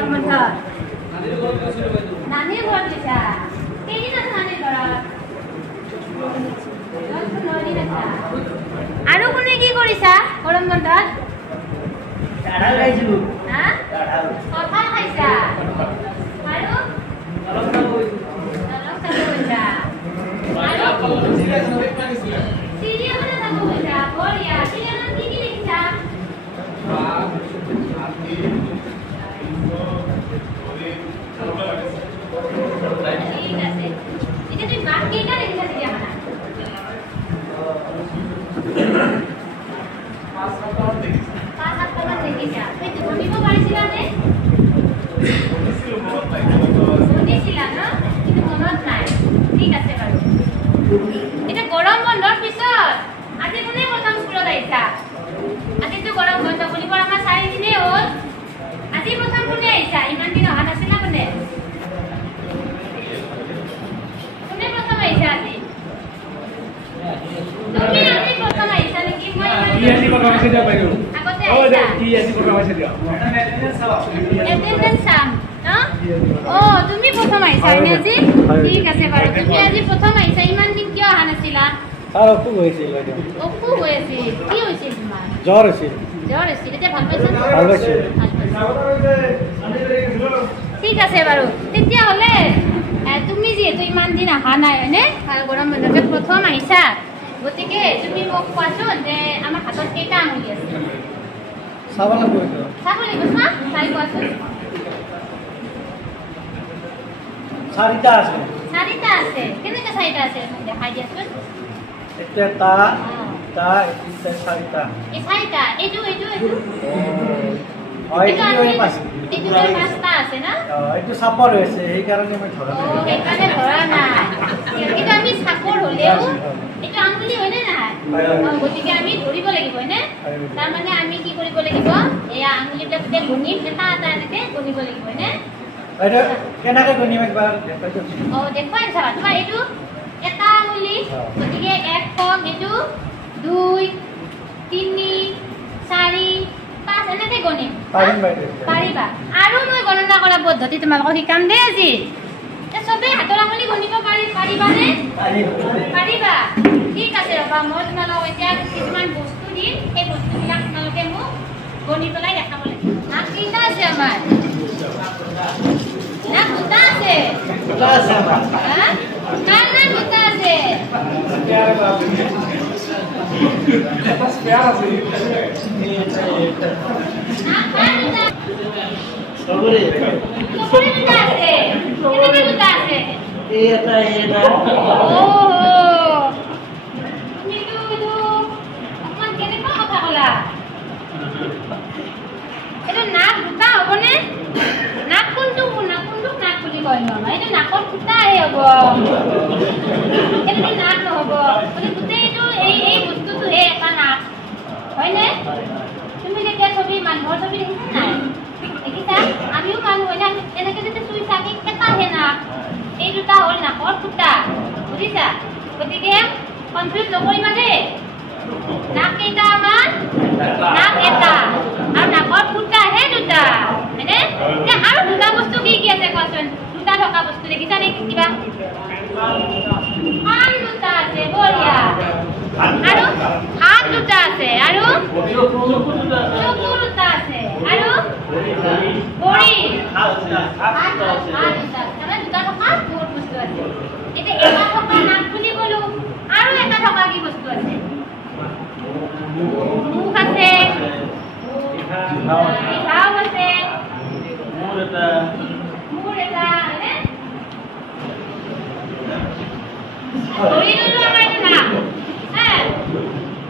গৰম বন্ধ নানিৰ ঘৰত গৈছা কেইদিন আছে নানিৰ ঘৰত আৰু কোনে কি কৰিছা গৰম বন্ধত কাঢ়া খাইছিলো হা কঁঠাল খাইছা আৰু চিৰিয়াখানা চাব গৈছা বঢ়িয়া চিৰিয়াখানাত কি দেখিছা ঠিক আছে এতিয়া তুমি বাঘ কেইটা দেখিছা চিৰিয়াখানাত পাঁচ সাতটামান দেখিছা সেইটো ধৰিব পাৰিছিলানে শুনিছিলা ন কিন্তু মনত নাই ঠিক আছে বাৰু এটা গৰম বন্ধৰ পিছত আজি কোনে প্ৰথম স্কুলত আহিছা আজিতো গৰম বন্ধ বুলিব আমাৰ 4 দিনেই হ'ল আজি প্ৰথম কোনে আহিছা ইমান দিন অহা নাছিলা কোনে প্ৰথম আহিছা আজি তুমি আজি প্ৰথম আহিছা নেকি মই আজি প্ৰথম আহিছে দিয়া বাইদেউ আগতে আহিছা আজি প্ৰথম আহিছে দিয়া এটেনডেন্স চাম ন তুমি প্ৰথম আহিছা নে আজি ঠিক আছে বাৰু তুমি আজি প্ৰথম আহিছা ইমান দিন কিয় অহা নাছিলা অসুখ হৈছিল বাইদেউ অসুখ হৈছিল কি হৈছিল তোমাৰ জ্বৰ হৈছিল এতিয়া ভাল পাইছা ভাল পাইছো ঠিক আছে বাৰু তেতিয়াহ'লে তুমি যিহেতু ইমান দিন অহা নাই হয়নে গৰম বন্ধতে প্ৰথম আহিছা গতিকে তুমি মোক কোৱাচোন যে আমাৰ হাতত কেইটা আঙুলি আছে চাব লাগিব চা চাই কোৱাচোন 4টা আছে 4টা আছে কেনেকৈ 4টা আছে মোক দেখাই দিয়াচোন এটা তা 4টা এই 4টা এইটো এইটো 5টা আছে না এইটো চাপৰ হৈছে সেইকাৰণে মই ধৰা নাই সেইকাৰণে ধৰা নাই কিন্তু আমি চাপৰ হ'লেও এইটো আঙুলি হয়নে নাই গতিকে আমি ধৰিব লাগিব হয়নে তাৰমানে আমি কি কৰিব লাগিব এয়া আঙুলিবিলাক গোটেই গুণিম এটা এনেকৈ গণিব লাগিব হয়নে বাইদেউ কেনেকৈ গণিম একবাৰ দেখুৱাই চাবা তোমাৰ এইটো এটা আঙুলি গতিকে 1 কম এইটো 2 3 4 5 এনেকৈ গণিম পাৰিবা আৰু মই গণনা কৰা পদ্ধতি তোমালোকক শিকাম দেই আজি চবেই হাতৰ আঙুলি গণিব পাৰিবানে পাৰিবা ঠিক আছে ৰবা মই তোমালোকক এতিয়া কিছুমান বস্তু দিম সেই বস্তুবিলাক তোমালোকে মোক গণি পেলাই দেখাব লাগিব নাক কেইটা আছে আমাৰ নাক দুটা আছে কাৰ নাক দুটা আছে চবৰে দুটা আছে কেনেকৈ দুটা আছে এটা তুমিতো অকণমান কেনেকুৱা কথা ক'লা এইটো নাক দুটা হ'বনে নাক কোনটোক নাক বুলি কয় ন এইটো নাকৰ ফুটাহে হ'ব এইটো নাক নহ'ব গোটেইটো এই বস্তুটোহে এটা নাক হয়নে তুমি যেতিয়া মানুহৰ ছবি দেখিছা নাই দেখিছা আমিও মানুহ হয়নে এনেকৈ যেতিয়া চুই চাকি এটাহে নাক এই দুটা হ'ল নাকৰ ফুটা বুজিছা গতিকে কনফিউজ নকৰিবা দেই নাক কেইটা আমাৰ নাক এটা আৰু নাকৰ ফুটাহে দুটা হয়নে আৰু দুটা বস্তু কি আছে কোৱাচোন দুটা থকা বস্তু দেখিছা নেকি কিবা কাণ দুটা আছে বঢ়িয়া আৰু হাত দুটা আছে আৰু চকু দুটা আছে আৰু ভৰি হাত দুটা দুটা থকা বহুত বস্তু আছে এতিয়া এটা থকা নাক বুলি ক'লো আৰু এটা থকা কি বস্তু আছে মুখ আছে জিভাও আছে মূৰ এটা হয়নে ধৰি ললো আমাৰ এইটো নাক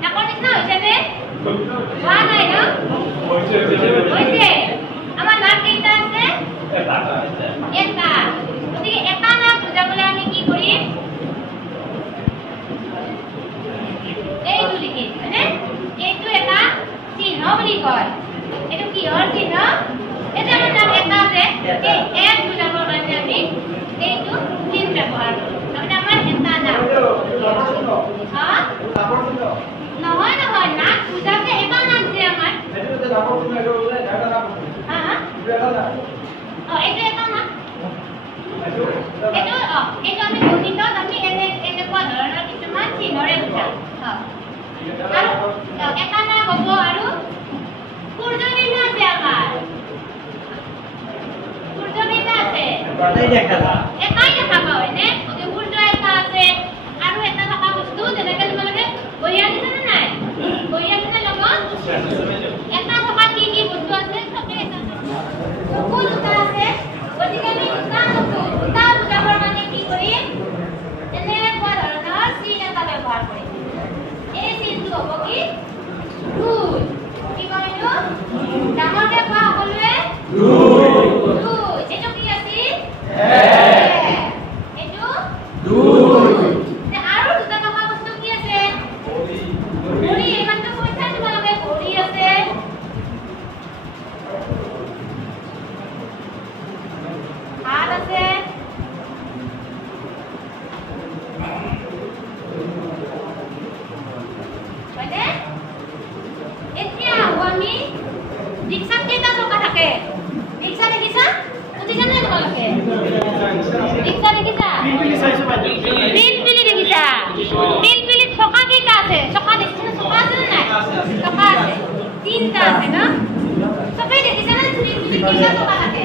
নাকৰ নিচিনা হৈছেনে হোৱা নাই ন হৈছে আমাৰ নাক কেইটা আছে এটা গতিকে এটা নাক বুজাবলৈ আমি কি কৰিম এইটো লিখিম হয়নে এইটো এটা চিহ্ন বুলি কয় এইটো কিহৰ চিহ্ন এটা আমাৰ নাক এটা যে এক বুজাবৰ কাৰণে আমি এইটো চিহ্ন ব্যৱহাৰ কৰোঁ তাৰমানে আমাৰ এটা নাক নহয় নাক বুজাতে এটা নাক যে আমাৰ এইটো এটা না এইটো আমি গণিতত আমি এনেকুৱা ধৰণৰ কিছুমান চিহ্নৰে বুজাম আৰু এটা না হ'ব আৰু সূৰ্য কেইটা আছে আমাৰ সূৰ্য কেইটা আছে এটাই দেখা পাওঁ হয়নে সূৰ্য এটা আছে আৰু এটা থকা বস্তু যেনেকৈ তোমালোকে বহি আছে নে নাই বহি আছে নে লগত এটা থকা কি কি বস্তু আছে চবে এটা চকু দুটা আছে গতিকে আমি দুটা বুজাবৰ কাৰণে কি কৰিম এনেকুৱা ধৰণৰ চিন এটা ব্যৱহাৰ কৰিম এই চিনটো হ'ব কি দুই কি কয় এইটো ডাঙৰকে কোৱা সকলোৱে দুই এইটো কি আছিল এইটো দুই আৰু দুটা থকা বস্তু কি আছে ঘড়ী এইমাত্ৰ কৈছা তোমালোকে ঘড়ী আছে হাত আছে হয়নে এতিয়া আমি ৰিক্সাত কেইটা চকা থাকে ৰিক্সা দেখিছা উঠিছা নে তোমালোকে ৰিক্সা দেখিছা পিলপিলি দেখিছা পিলপিলিত চকা কেইটা আছে চকা দেখিছা চকা আছে নে নাই চকা আছে তিনটা আছে ন চবেই দেখিছা নে পিলপিলিত কেইটা চকা থাকে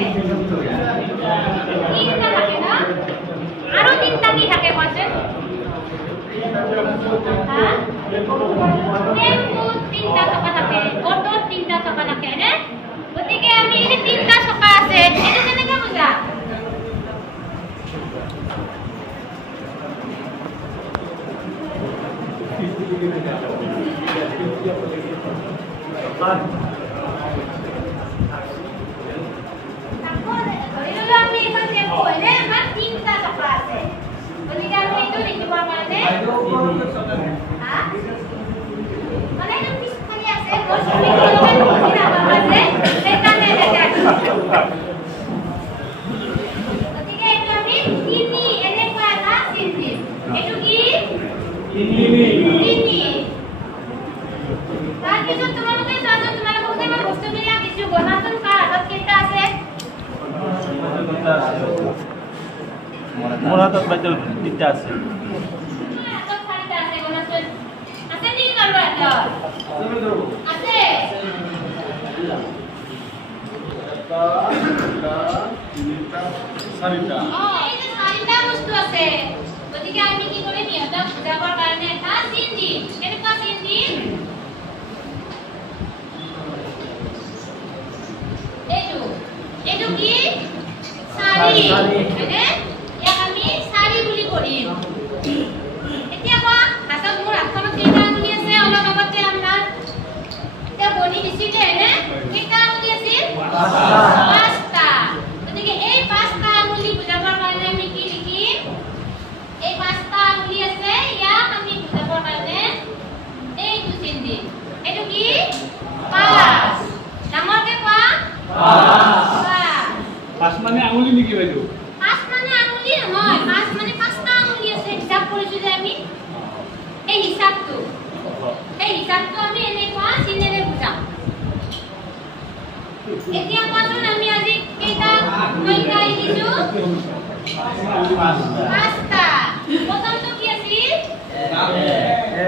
তিনটা থাকে ন আৰু তিনটা কি থাকে কোৱাচোন তিনটা চকা থাকে অটোত তিনটা চকা থাকে নে গতিকে আমি এই তিনটা চকা আছে এইটো কেনেকৈ বুজা আমি এখন টেম্পো হয়নে আমাৰ তিনটা চকা আছে গতিকে আমি এইটো লিখিবৰ কাৰণে মানে এইটো পিছফালে আছে মোৰ ছবিখনত বুজি নাপাবা যে সেইকাৰণে এনেকৈ গতিকে এইটো আমি তিনি এনেকুৱা এটা চিন দিম এইটো কি তিনি তাৰপিছত তোমালোকে চোৱাচোন তোমালোকক যে মই বস্তুবিলাক দিছোঁ গণাচোন কাৰ হাতত কেইটা আছে মোৰ হাতত বাইদেউ তিনিটা আছে হাতত চাৰিটা আছে গণাচোন আছে নি কাৰোবাৰ হাতত আছে চাৰিটা এই যে চাৰিটা বস্তু আছে গতিকে আমি কি কৰিম ইহঁতক বুজাবৰ কাৰণে এটা চিন দিম কেনেকুৱা চিন দিম এইটো কি চাৰি হয়নে ইয়াক আমি চাৰি বুলি কৰিম এতিয়া কোৱা হাতত মোৰ হাতখনত কেইটা আঙুলি আছে অলপ আগতে আমাৰ এতিয়া বনি দিছিলে হয়নে কেইটা আঙুলি আছিল পাঁচটা গতিকে এই পাঁচটা আঙুলি বুজাবৰ কাৰণে আমি কি লিখিম এই পাঁচটা আঙুলি আছে ইয়াক আমি বুজাবৰ কাৰণে এইটো চিন দিম এইটো কি পাঁচ ডাঙৰকে কোৱা পাঁচ মানে আঙুলি নেকি বাইদেউ পাঁচ মানে আঙুলি নহয় পাঁচ মানে পাঁচটা আঙুলি আছে হিচাপ কৰিছো যে আমি এই হিচাপটো আমি এনেকুৱা চিনেৰে বুজাম এতিয়া কোৱাচোন আমি আজি কেইটা সংখ্যা লিখিছো পাঁচটা প্ৰথমটো কি আছিল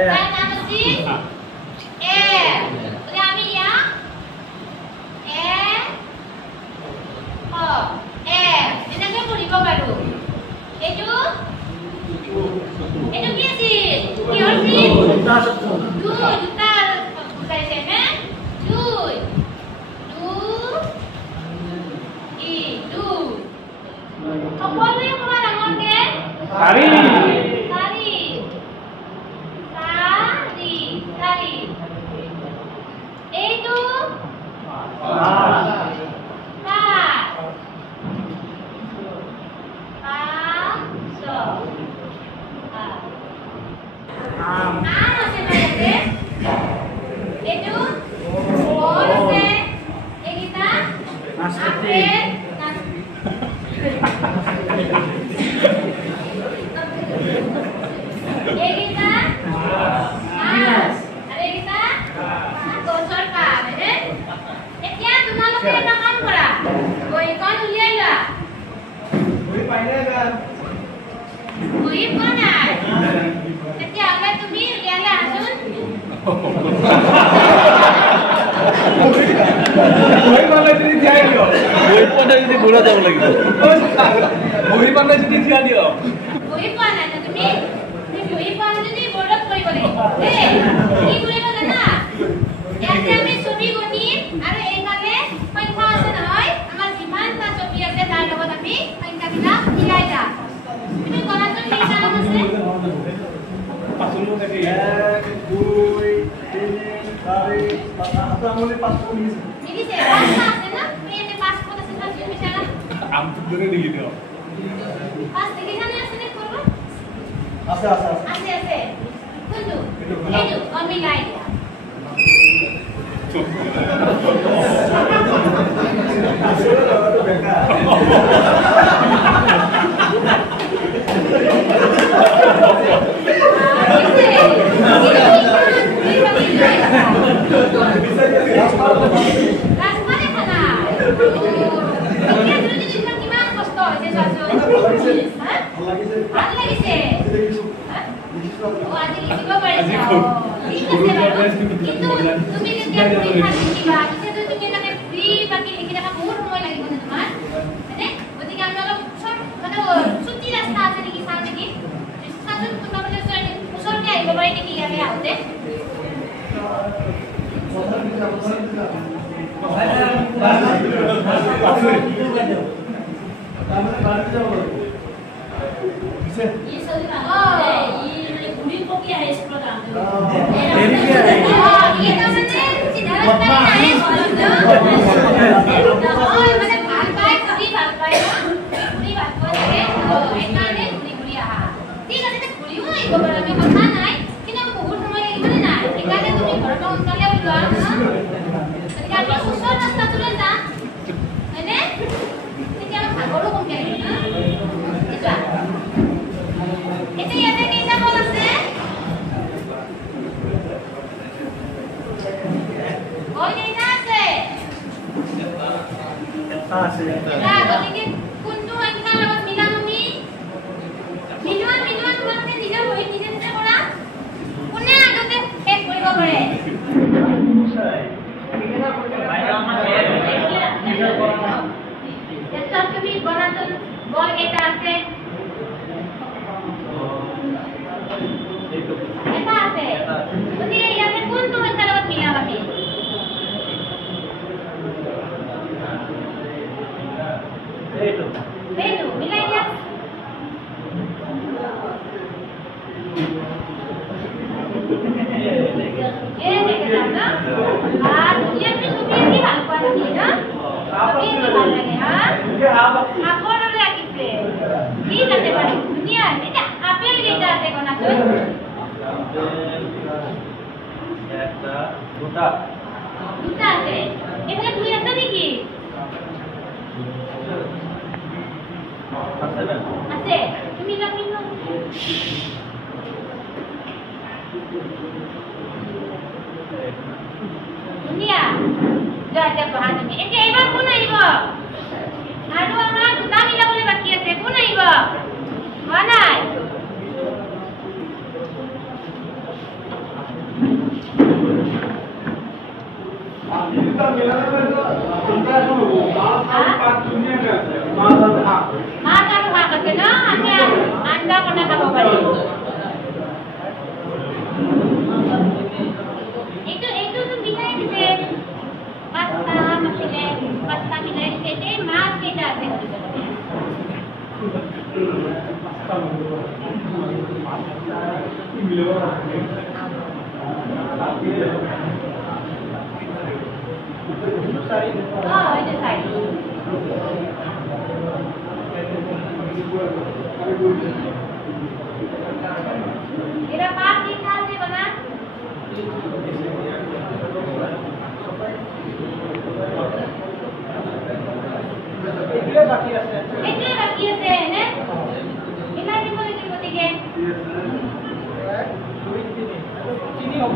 তাৰ নাম আছিল এ গতিকে আমি ইয়াক এনেকৈ পঢ়িব পাৰো এইটো কি আছিল কিহৰ চিন দুই দুটা বুজাইছে নে দুই সকলোৱে ক'বা ডাঙৰকে চাৰি এইটো এটা কাম কৰা বহিখন উলিয়াই লোৱা বহি পোৱা নাই তেতিয়াহ'লে তুমি ইয়ালৈ আছোন বহি পালে যদি থিয়া দিয় বহি পোৱা যদি ঘূৰা যাব লাগিব বহি পালে যদি থিয়া দিয় বহি পোৱা নাই তুমি বহি পোৱা নাই যদি বৰ্ডত কৰিব লাগিব কি কৰিব জানা ইয়াতে আমি ছবি গণিম আৰু এইফালে সংখ্যা আছে নহয় আমাৰ যিমানটা ছবি আছে তাৰ লগত আমি সংখ্যাবিলাক মিলাই যাম তুমি গণাটো কি জানা আছে পাছলৈ থাকে 1 2 3 4 5 আঙুলি 5 মিনিট মিলিছে পাঁচটা আছে না তুমি এতে পাঁচ পদ আছে পাঁচ তুমি জানা আমটো ধরে দিলি দিও পাঁচ থেকে জানা আছে নে করব আছে কোনটো এইটো আমি মিলাই দিয়া তুমি যেতিয়া পৰীক্ষা লিখিবা তেতিয়া তুমি তাকে ফ্ৰী বাকি লিখি থকা বহুত সময় লাগিব না তোমাৰ মানে গতিকে আমি অলপ মানে ছুটি ৰাস্তা আছে নেকি চাওঁ নেকি সাধন কোনোবালে ওচৰতে আহিব পাৰি নেকি ইয়ালে আহোঁতে Ini